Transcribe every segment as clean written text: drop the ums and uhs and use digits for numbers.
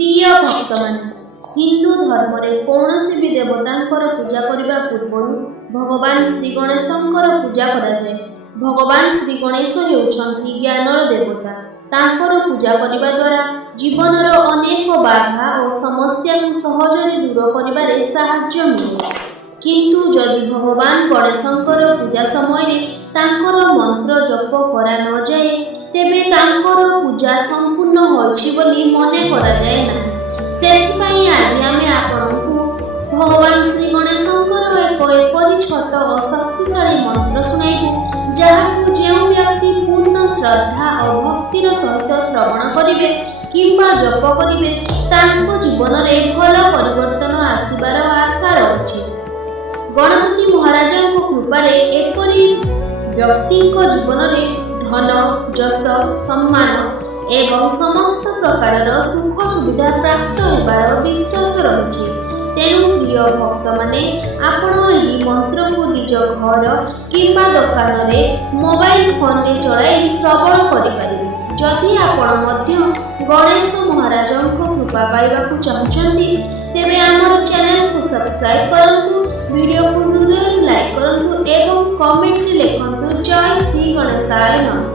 प्रिय भक्तମାନେ, हिंदू धर्म रे कौनसी भी देवतांकर पूजा करने पूर्व भगवान श्री गणेशंकर पूजा कराए। भगवान श्री गणेश हेउछंती ज्ञानर देवता। तांकर पूजा करने द्वारा जीवनर अनेक बाधा और समस्या को सहजरे दूर करिबारे साहाय्य मिले। किंतु जदि भगवान गणेशंकर पूजा समय तांकर मंत्र जप करा न जाए तेबे तांकर पूजा संपूर्ण होइछि बोली मने करा जाए ना। सेथिपाई आज आमे आपनकु भगवान श्री गणेशंकर एक एपरि छोट और शक्तिशाली मंत्र सुनाइबु जहाकु जेउ व्यक्ति पूर्ण श्रद्धा और भक्तिर सहित श्रवण करिवे किंबा जप करिवे तांको जीवन में भल परिवर्तन आसिबार आशा रहिछि। गणपति महाराजଙ୍କ कृपारे एपरि व्यक्तिଙ୍କ जीवନରେ धन जश सम्मान एवं समस्त प्रकार सुख सुविधा प्राप्त होबार विश्वास रही। तेणु प्रिय भक्त माने आपण एही मंत्र को निज घर किंबा दुकान रे मोबाइल फोन रे चलाई श्रवण करि परिबे। जदि आपण मध्य गणेश महाराजଙ୍କ कृपा पाइबाकू चाहुचंती तेबे हमर चैनल को सब्सक्राइब करंतु, वीडियो को हृदय लाइक करंतु एवं कमेंट रे लिखंतु जय श्री गणेशाय नमः।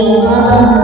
Namaha.